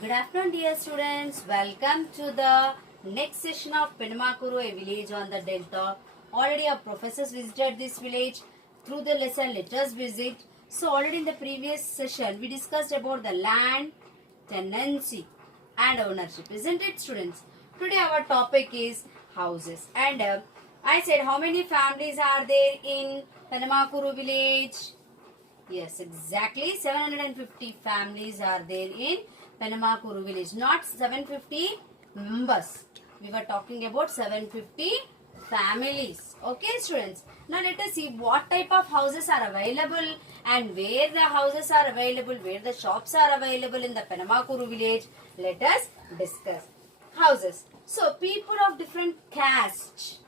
Good afternoon, dear students. Welcome to the next session of Penamakuru, a village on the Delta. Already our professors visited this village through the lesson. Let us visit. So, already in the previous session, we discussed about the land, tenancy, and ownership, isn't it, students? Today, our topic is houses. And I said, how many families are there in Penamakuru village? Yes, exactly. 750 families are there in Penamakuru village. Not 750 members. We were talking about 750 families. Okay, students. Now let us see what type of houses are available and where the houses are available, where the shops are available in the Penamakuru village. Let us discuss. Houses. So, people of different caste.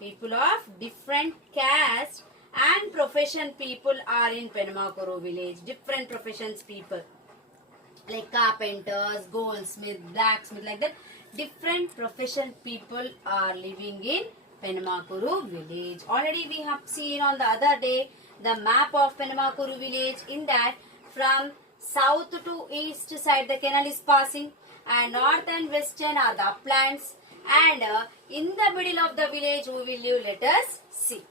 People of different caste and profession people are in Penamakuru village. Different professions people like carpenters, goldsmith, blacksmith, like that. Different profession people are living in Penamakuru village. Already we have seen on the other day the map of Penamakuru village. In that, from south to east side the canal is passing, and north and western are the uplands, and in the middle of the village who will live, let us see.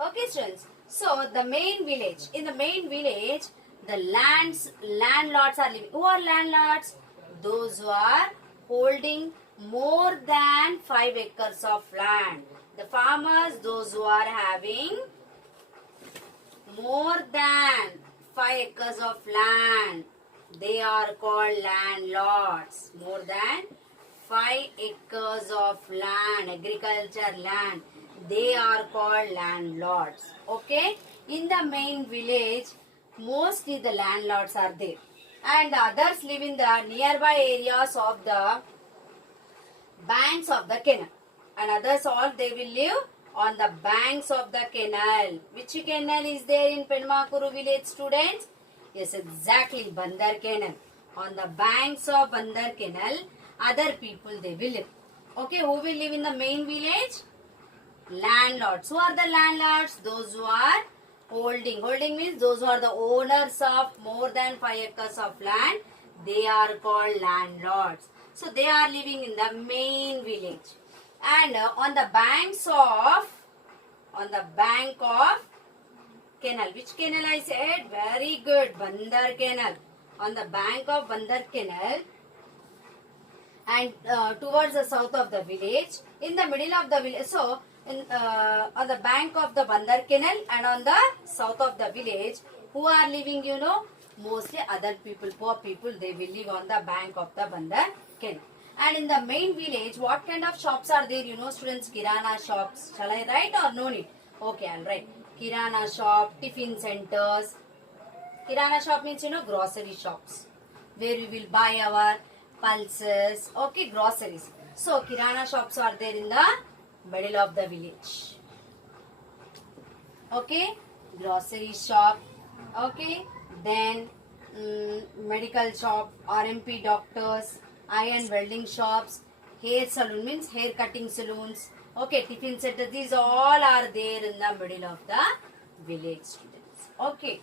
Okay, students. So the main village. In the main village, the landlords are living. Who are landlords? Those who are holding more than 5 acres of land. The farmers, those who are having more than 5 acres of land, they are called landlords. More than 5 acres of land, agriculture land, they are called landlords. Okay, in the main village, mostly the landlords are there, and the others live in the nearby areas of the banks of the canal, and others all they will live on the banks of the canal. Which canal is there in Penamakuru village, students? Yes, exactly, Bandar canal. On the banks of Bandar canal, other people they will live. Okay, who will live in the main village? Landlords. Who are the landlords? Those who are holding. Holding means those who are the owners of more than 5 acres of land. They are called landlords. So they are living in the main village. And on the bank of canal. Which canal I said? Very good. Bandar canal. On the bank of Bandar canal, and towards the south of the village, in the middle of the village. So, on the bank of the Bandar canal and on the south of the village, who are living, you know? Mostly other people, poor people, they will live on the bank of the Bandar canal. And in the main village, what kind of shops are there? You know, students, Kirana shops. Shall I write or no need? Okay, I'll write. Kirana shop, tiffin centers. Kirana shop means, you know, grocery shops, where we will buy our pulses, okay, groceries. So, Kirana shops are there in the middle of the village. Okay, grocery shop, okay, then medical shop, RMP doctors, iron welding shops, hair salon means hair cutting saloons, okay, tiffin center, these all are there in the middle of the village, students. Okay,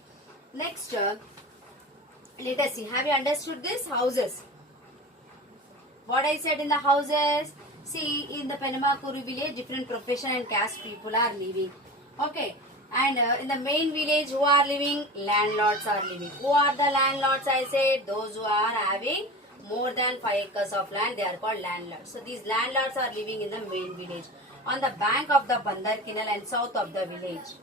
next, let us see, have you understood this? Houses. What I said in the houses, see, in the Penamakuru village, different profession and caste people are living. Okay, and in the main village, who are living? Landlords are living. Who are the landlords? I said those who are having more than 5 acres of land, they are called landlords. So these landlords are living in the main village, on the bank of the Bandar canal and south of the village.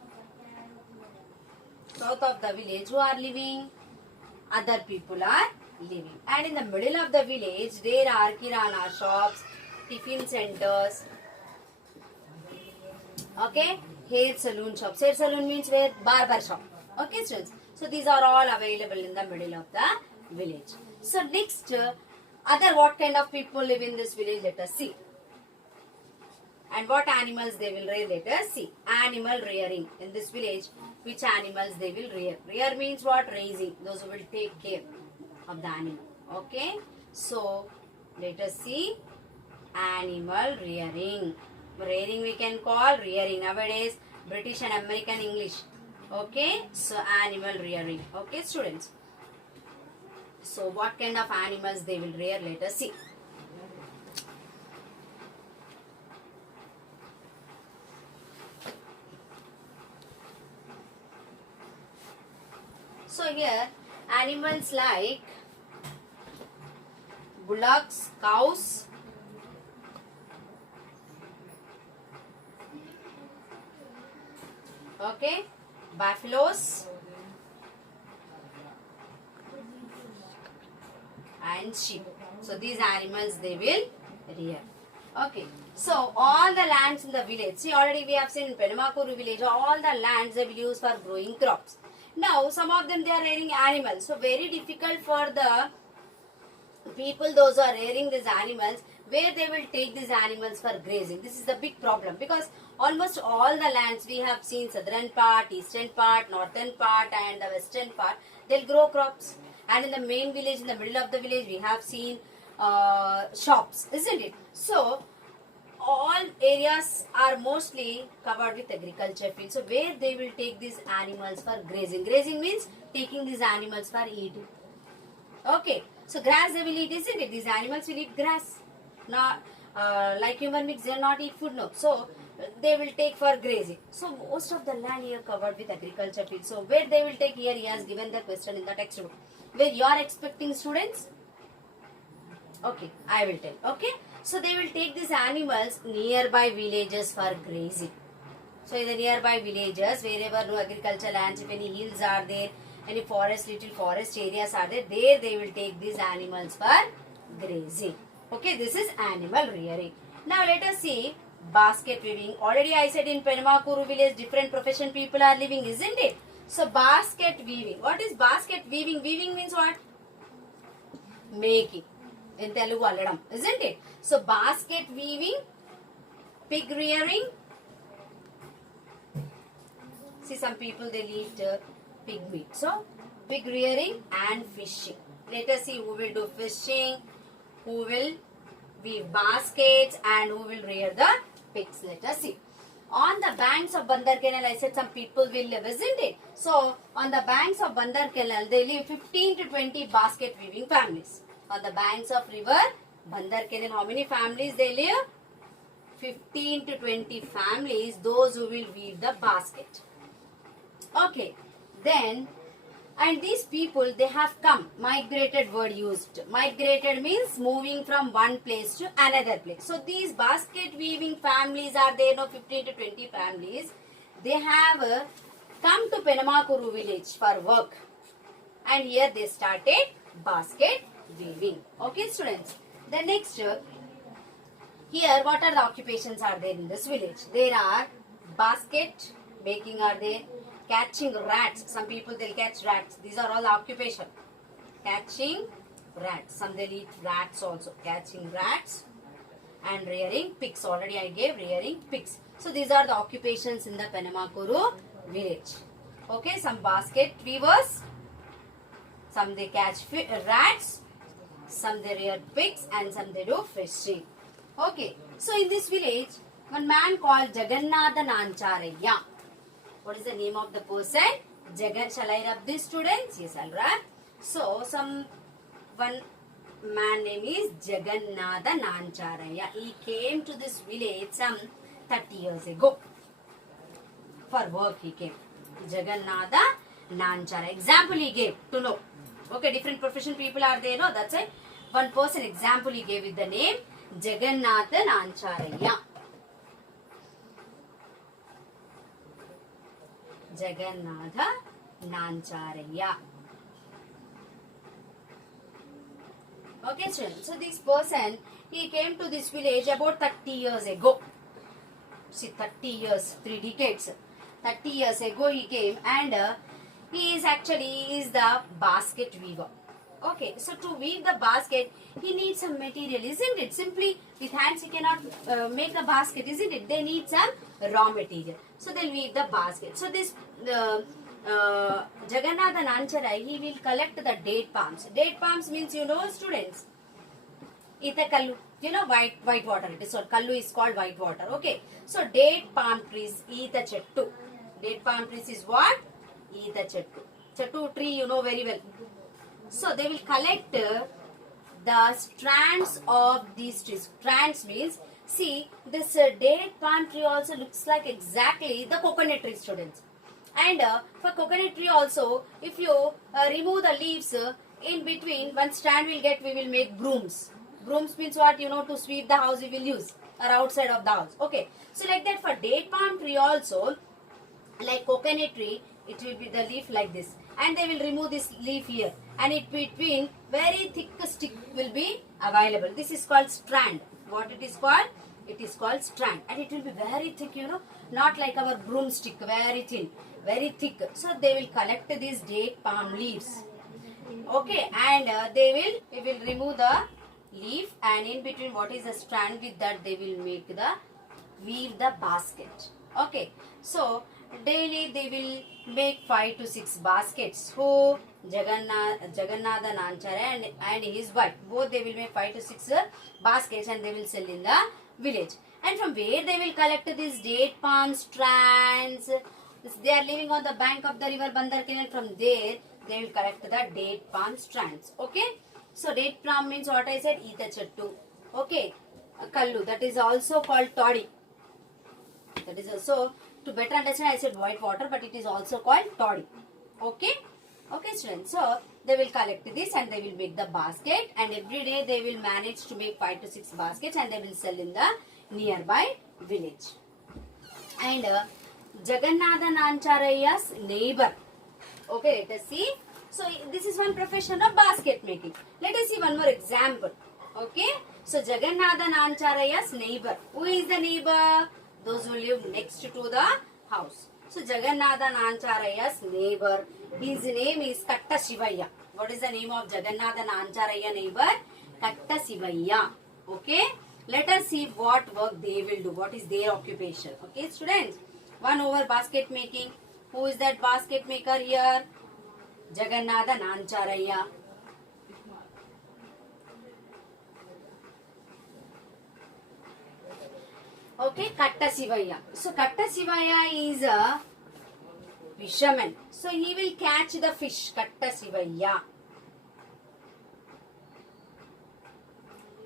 South of the village, who are living? Other people are living. And in the middle of the village, there are Kirana shops, tiffin centers, okay, hair salon shops. Hair salon means where? Barber shop. Okay, students. So these are all available in the middle of the village. So next, other what kind of people live in this village? Let us see. And what animals they will rear? Let us see. Animal rearing. In this village, which animals they will rear? Rear means what? Raising. Those who will take care of the animal. Okay. So, let us see. Animal rearing. Rearing we can call rearing. Nowadays, British and American English. Okay. So, animal rearing. Okay, students. So what kind of animals they will rear? Let us see. So here animals like bullocks, cows, okay, buffaloes and sheep. So these animals they will rear. Okay. So all the lands in the village. See, already we have seen in Penamakuru village, all the lands they will use for growing crops. Now some of them they are rearing animals. So very difficult for the people those who are rearing these animals, where they will take these animals for grazing. This is the big problem, because almost all the lands we have seen, southern part, eastern part, northern part and the western part, they'll grow crops. And in the main village, in the middle of the village, we have seen shops, isn't it? So all areas are mostly covered with agriculture fields. So where they will take these animals for grazing. Grazing means taking these animals for eating. Okay. So grass they will eat, isn't it? These animals will eat grass. Not like human beings, they will not eat food, no. So they will take for grazing. So most of the land here covered with agriculture fields. So where they will take, here he has given the question in the textbook. Where you are expecting, students? Okay, I will tell. Okay. So they will take these animals nearby villages for grazing. So in the nearby villages, wherever no agricultural lands, if any hills are there, any forest, little forest areas are there, there they will take these animals for grazing. Okay, this is animal rearing. Now let us see basket weaving. Already I said in Penamakuru village, different profession people are living, isn't it? So basket weaving. What is basket weaving? Weaving means what? Making. In Telugu alladam, isn't it? So basket weaving, pig rearing. See, some people they eat pig meat. So pig rearing and fishing. Let us see who will do fishing, who will weave baskets and who will rear the pigs. Let us see. On the banks of Bandar Canal, I said some people will live, isn't it? So on the banks of Bandar Canal, they live 15 to 20 basket weaving families. On the banks of river Bandar Canal, how many families they live? 15 to 20 families, those who will weave the basket. Okay, then, and these people, they have come, migrated word used. Migrated means moving from one place to another place. So these basket weaving families are there, no, 15 to 20 families. They have come to Penamakuru village for work. And here they started basket weaving. Okay, students. The next, here what are the occupations are there in this village? There are basket making are there, catching rats. Some people they'll catch rats. These are all the occupation. Catching rats. Some they'll eat rats also. Catching rats and rearing pigs. Already I gave rearing pigs. So these are the occupations in the Penamakuru village. Okay, some basket weavers. Some they catch rats. Some they rear pigs and some they do fishing. Okay, so in this village, one man called Jagannatha Nancharaya. What is the name of the person? Shall I rub this, students? Yes, I'll rub. So, one man name is Jagannatha Nancharaya. He came to this village some 30 years ago. For work he came. Jagannatha Nancharaya. Example he gave to know. Okay, different profession people are there, no? That's it. One person example he gave with the name Jagannatha Nancharaya. Jagannatha Nancharaya. Okay, students. So this person, he came to this village about 30 years ago. See, 30 years, 3 decades. 30 years ago he came, and he is the basket weaver. Okay, so to weave the basket, he needs some material, isn't it? Simply with hands he cannot make the basket, isn't it? They need some raw material. So they'll weave the basket. So this Jagannatha Nancharaya, he will collect the date palms. Date palms means, you know, students, Ita kallu, you know, white water it is. So kallu is called white water. Okay, so date palm trees, Ita chettu. Date palm trees is what? Ita chettu. Chettu tree, you know very well. So they will collect the strands of these trees. Strands means, see, this date palm tree also looks like exactly the coconut tree, students. And for coconut tree also, if you remove the leaves, in between one strand will get, we will make brooms. Brooms means what? You know, to sweep the house we will use, or outside of the house. Okay. So like that for date palm tree also, like coconut tree, it will be the leaf like this, and they will remove this leaf here, and it between very thick stick will be available. This is called strand. What it is called? It is called strand, and it will be very thick, you know, not like our broomstick, very thin, very thick. So they will collect these date palm leaves. Okay, and we will remove the leaf, and in between what is the strand, with that they will make the weave the basket. Okay, so daily they will make 5 to 6 baskets. Who? Jagannatha Nanchare and his wife, both they will make 5 to 6 baskets, and they will sell in the village. And from where they will collect these date palm strands? They are living on the bank of the river Bandar Canal. From there they will collect the date palm strands. Okay, so date palm means what I said, Eeta chettu. Okay, kallu, that is also called toddy. That is also, to better understand, I said white water, but it is also called toddy. Okay, okay students, so they will collect this and they will make the basket, and every day they will manage to make 5 to 6 baskets, and they will sell in the nearby village. And Jagannatha Nancharayya's neighbor. Okay, let us see. So this is one profession of basket making. Let us see one more example. Okay, so Jagannatha Nancharayya's neighbor. Who is the neighbor? Those who live next to the house. So Jagannatha Nancharayya's neighbor, his name is Katta Shivaya. What is the name of Jagannatha Nancharayya neighbor? Katta Shivaya. Okay, let us see what work they will do. What is their occupation? Okay, students. One over basket making. Who is that basket maker here? Jagannatha Nancharayya. Okay, Katta Shivaya. So Katta Shivaya is a fisherman. So he will catch the fish. Katta Shivaya.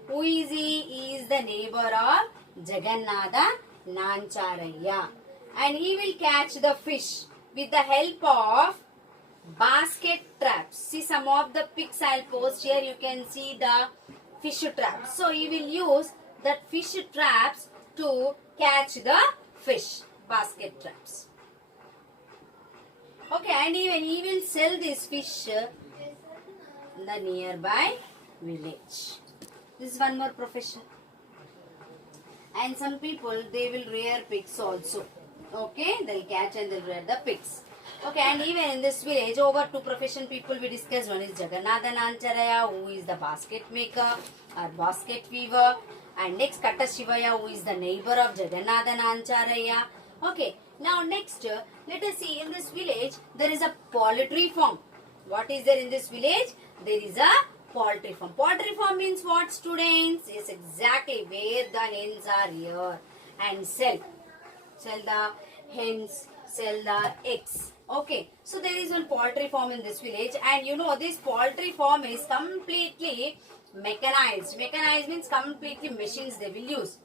Who is he? He is the neighbor of Jagannatha Nancharayya. And he will catch the fish with the help of basket traps. See, some of the pics I'll post here. You can see the fish traps. So he will use that fish traps to catch the fish. Basket traps. Okay, and even he will sell this fish in the nearby village. This is one more profession. And some people, they will rear pigs also. Okay, they'll catch and they'll rear the pigs. Okay, and even in this village, over 2 profession people we discussed. One is Jagannatha Nancharayya, who is the basket maker or basket weaver. And next Katta Shivaya, who is the neighbor of Jagannatha Nancharayya. Okay, now next, let us see, in this village, there is a poultry farm. What is there in this village? There is a poultry farm. Poultry farm means what, students? Yes, exactly, where the hens are here and sell the hens, sell the eggs. Okay, so there is one poultry farm in this village, and you know this poultry farm is completely mechanized. Mechanized means completely machines they will use.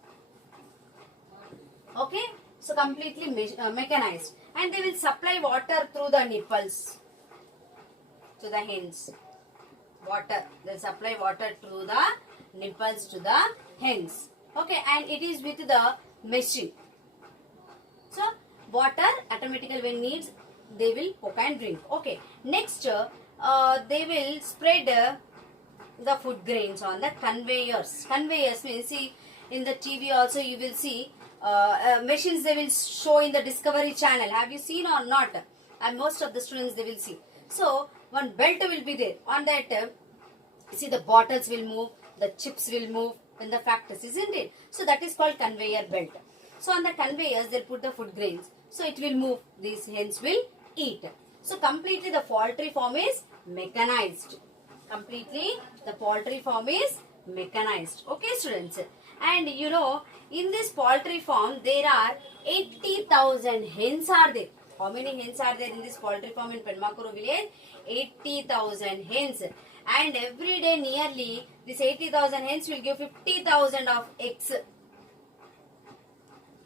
Okay, so completely mechanized, and they will supply water through the nipples to the hens. Water, they supply water through the nipples to the hens. Okay, and it is with the machine. So water automatically when needs, they will poke and drink. Okay, next they will spread the food grains on the conveyors. Conveyors means, see, in the TV also you will see machines they will show in the Discovery Channel. Have you seen or not? And most of the students they will see. So one belt will be there. On that, see, the bottles will move, the chips will move in the factories, isn't it? So that is called conveyor belt. So on the conveyors they'll put the food grains. So it will move. These hens will eat. So completely the poultry farm is mechanized. Completely the poultry farm is mechanized. Okay, students. And you know, in this poultry farm there are 80,000 hens are there. How many hens are there in this poultry farm in Penmakuru village? 80,000 hens. And every day nearly this 80,000 hens will give 50,000 of eggs.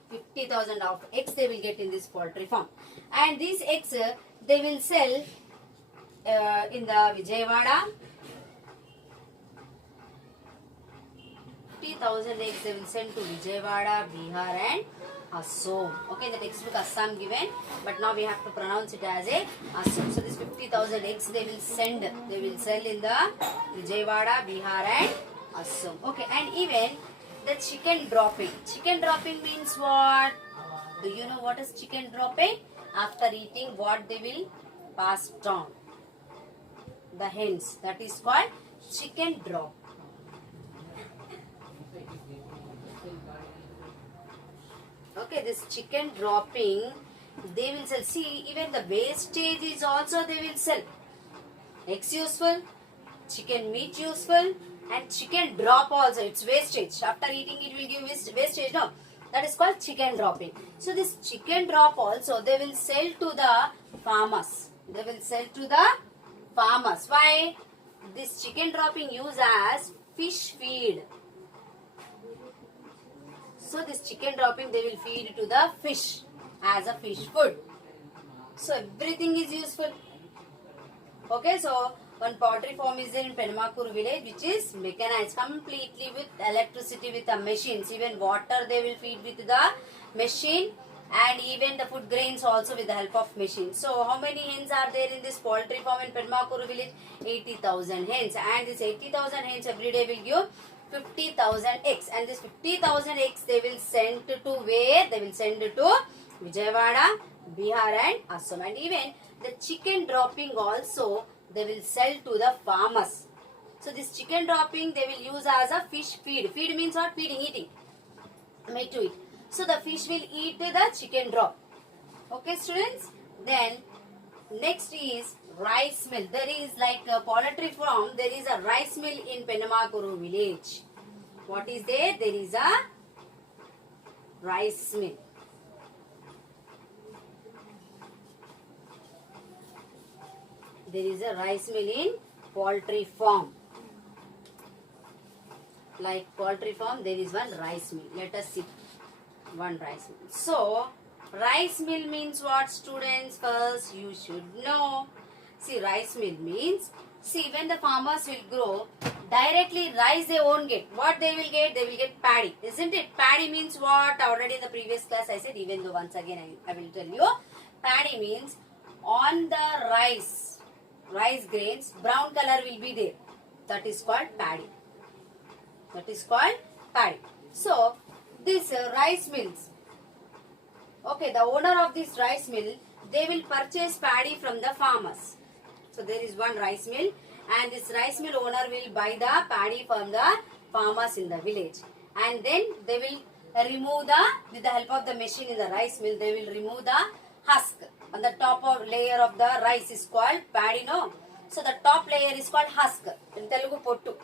50,000 of eggs they will get in this poultry farm. And these eggs they will sell in the Vijayawada. 50,000 eggs they will send to Vijayawada, Bihar and Assam. Okay, the textbook Assam given, but now we have to pronounce it as a Assam. So this 50,000 eggs they will send, they will sell in the Vijayawada, Bihar and Assam. Okay, and even the chicken dropping. Chicken dropping means what? Do you know what is chicken dropping? After eating, what they will pass down? The hens. That is called chicken drop. Okay, this chicken dropping, they will sell. See, even the wastage is also they will sell. Eggs useful, chicken meat useful, and chicken drop also. It's wastage. After eating it will give wastage. No, that is called chicken dropping. So this chicken drop also they will sell to the farmers. They will sell to the farmers. Why? This chicken dropping used as fish feed. So this chicken dropping they will feed to the fish as a fish food. So everything is useful. Okay, so one poultry farm is there in Penmakuru village which is mechanized completely with electricity with the machines. Even water they will feed with the machine and even the food grains also with the help of machine. So how many hens are there in this poultry farm in Penmakuru village? 80,000 hens, and this 80,000 hens every day will give 50,000 eggs, and this 50,000 eggs they will send to where? They will send to Vijayawada, Bihar and Assam. And even the chicken dropping also they will sell to the farmers. So this chicken dropping they will use as a fish feed. Feed means what? Feeding, eating. Made to eat. So the fish will eat the chicken drop. Okay students. Then next is rice mill. There is like a poultry farm. There is a rice mill in Penmakuru village. What is there? There is a rice mill. There is a rice mill in poultry farm. Like poultry farm, there is one rice mill. Let us see. One rice mill. So, rice mill means what, students? First, you should know. See, rice mill means, see, when the farmers will grow, directly rice they won't get. What they will get? They will get paddy. Isn't it? Paddy means what? Already in the previous class I said, even though once again I will tell you. Paddy means on the rice grains, brown color will be there. That is called paddy. That is called paddy. So, this rice mills, okay, the owner of this rice mill, they will purchase paddy from the farmers. So there is one rice mill, and this rice mill owner will buy the paddy from the farmers in the village, and then they will remove with the help of the machine in the rice mill, they will remove the husk. On the top of layer of the rice is called paddy, no? So the top layer is called husk. In Telugu pottu.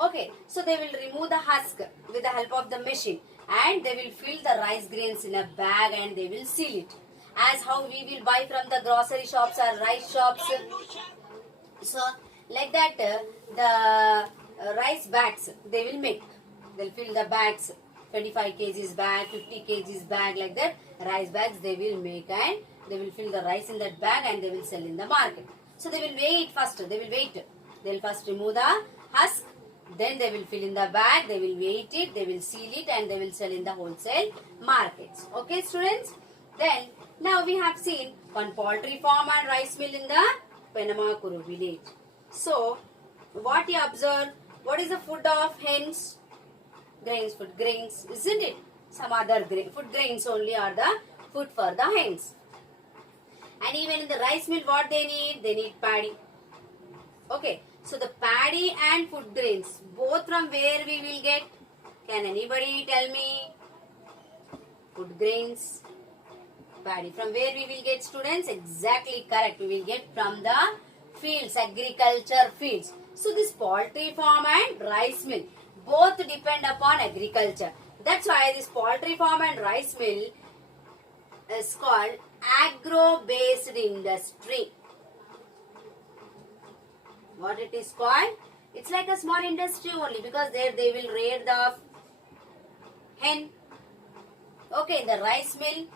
Okay, so they will remove the husk with the help of the machine, and they will fill the rice grains in a bag and they will seal it. As how we will buy from the grocery shops or rice shops. So like that the rice bags they will make. They will fill the bags, 25 kgs bag, 50 kgs bag, like that. Rice bags they will make, and they will fill the rice in that bag and they will sell in the market. So they will weigh it first. They will weigh it. They will first remove the husk. Then they will fill in the bag, they will weight it, they will seal it, and they will sell in the wholesale markets. Okay students? Then now we have seen one poultry farm and rice mill in the Penmakuru village. So what you observe? What is the food of hens? Grains, food grains, isn't it? Some other food grains only are the food for the hens. And even in the rice mill, what they need? They need paddy. Okay. So the paddy and food grains, both from where we will get? Can anybody tell me? Food grains, paddy. From where we will get, students? Exactly correct. We will get from the fields, agriculture fields. So this poultry farm and rice mill, both depend upon agriculture. That's why this poultry farm and rice mill is called agro-based industry. What it is called? It's like a small industry only, because there they will rear the hen. Okay, the rice mill,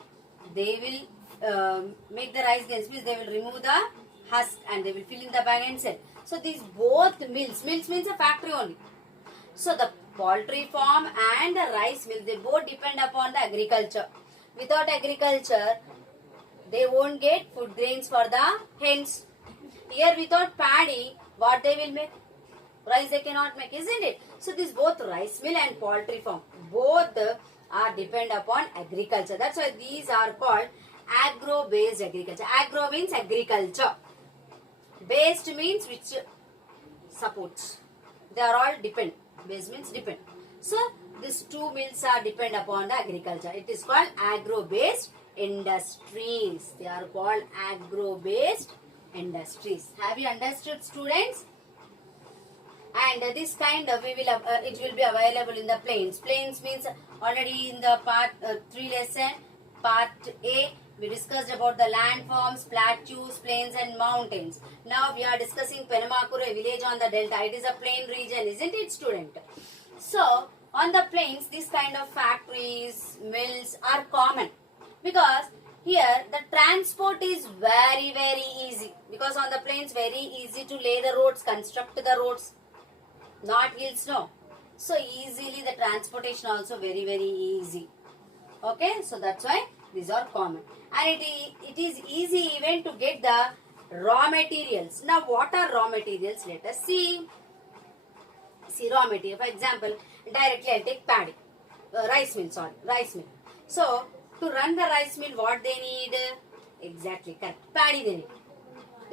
they will make the rice grains, means they will remove the husk and they will fill in the bag and sell. So these both mills means a factory only. So the poultry farm and the rice mill, they both depend upon the agriculture. Without agriculture, they won't get food grains for the hens. Here without paddy, what they will make? Rice they cannot make, isn't it? So this both rice mill and poultry farm, both are depend upon agriculture. That's why these are called agro-based agriculture. Agro means agriculture. Based means which supports. They are all depend. Base means depend. So these two mills are depend upon the agriculture. It is called agro-based industries. They are called agro-based industries. Have you understood, students? And this kind of it will be available in the plains. Plains means already in the part 3 lesson, part A, we discussed about the landforms, plateaus, plains and mountains. Now we are discussing Penamakuru, a village on the delta. It is a plain region, isn't it, student? So on the plains, this kind of factories, mills are common, because here the transport is very easy, because on the plains very easy to lay the roads, construct the roads, not hills, no. So easily the transportation also very easy. Okay, so that's why these are common, and it is easy even to get the raw materials. Now what are raw materials? Let us see. See, raw material, for example, directly I'll take paddy, rice mill. So to run the rice mill, what they need? Exactly, correct, paddy they need,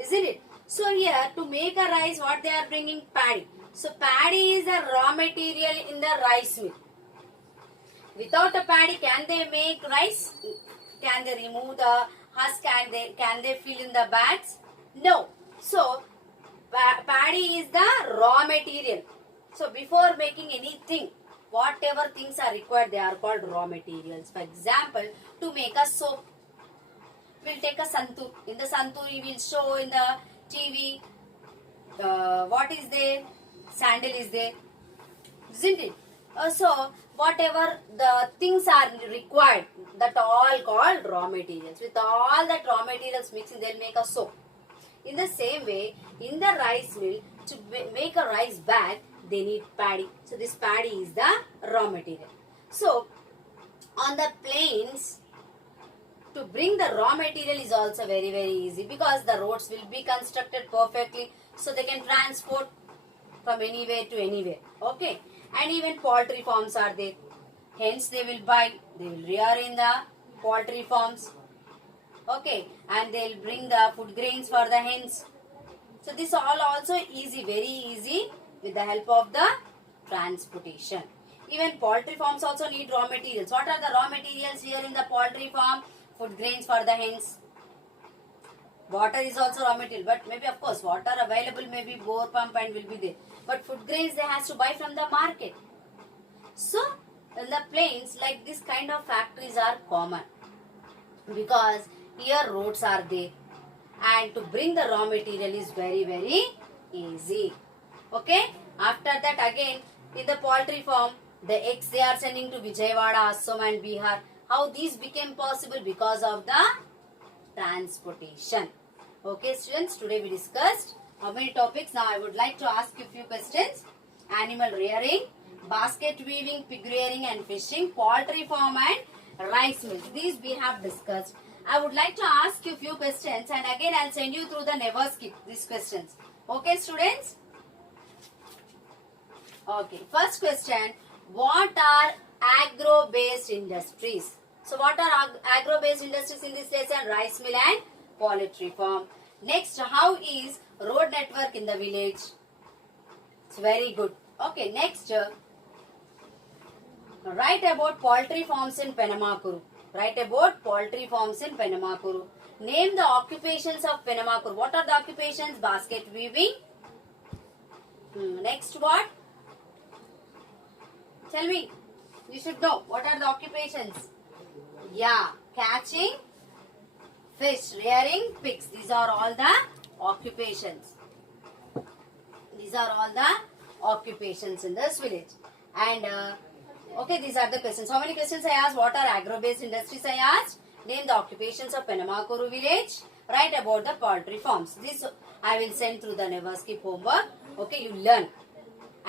isn't it? So here to make a rice, what they are bringing? Paddy. So paddy is a raw material in the rice mill. Without a paddy, can they make rice? Can they remove the husk and can they fill in the bags? No. So paddy is the raw material. So before making anything, whatever things are required, they are called raw materials. For example, to make a soap, we'll take a santur. In the santur, we will show in the TV what is there? Sandal is there, isn't it? So whatever the things are required, that all called raw materials. With all that raw materials mixing, they'll make a soap. In the same way, in the rice mill, to make a rice bag, they need paddy. So this paddy is the raw material. So on the plains, to bring the raw material is also very easy, because the roads will be constructed perfectly, so they can transport from anywhere to anywhere. Okay, and even poultry farms are there. Hence they will buy, they will rear in the poultry farms. Okay, and they will bring the food grains for the hens. So this all also easy, very easy, with the help of the transportation. Even poultry farms also need raw materials. What are the raw materials here in the poultry farm? Food grains for the hens. Water is also raw material, but maybe of course water available, maybe bore pump and will be there. But food grains they has to buy from the market. So in the plains, like this kind of factories are common, because here roads are there, and to bring the raw material is very easy. Okay, after that again in the poultry farm, the eggs they are sending to Vijayawada, Assam and Bihar. How these became possible? Because of the transportation. Okay students, today we discussed how many topics. Now I would like to ask you a few questions. Animal rearing, basket weaving, pig rearing and fishing, poultry farm and rice mills. These we have discussed. I would like to ask you a few questions, and again I'll send you through the never skip these questions. Okay students? Okay, first question. What are agro-based industries? So what are agro-based industries in this lesson? Rice mill and poultry farm. Next, how is road network in the village? It's very good. Okay, next, write about poultry farms in Penamakuru. Write about poultry farms in Penamakuru. Name the occupations of Penamakuru. What are the occupations? Basket weaving. Next, what? Tell me. You should know. What are the occupations? Yeah, catching fish, rearing pigs. These are all the occupations. These are all the occupations in this village. And okay, these are the questions. How many questions I asked? What are agro-based industries I asked? Name the occupations of Penamakuru village. Write about the poultry farms. This I will send through the Never Skip homework. Okay, you learn.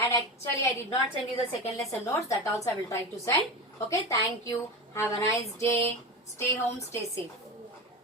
And actually I did not send you the second lesson notes. That also I will try to send. Okay, thank you. Have a nice day. Stay home, stay safe.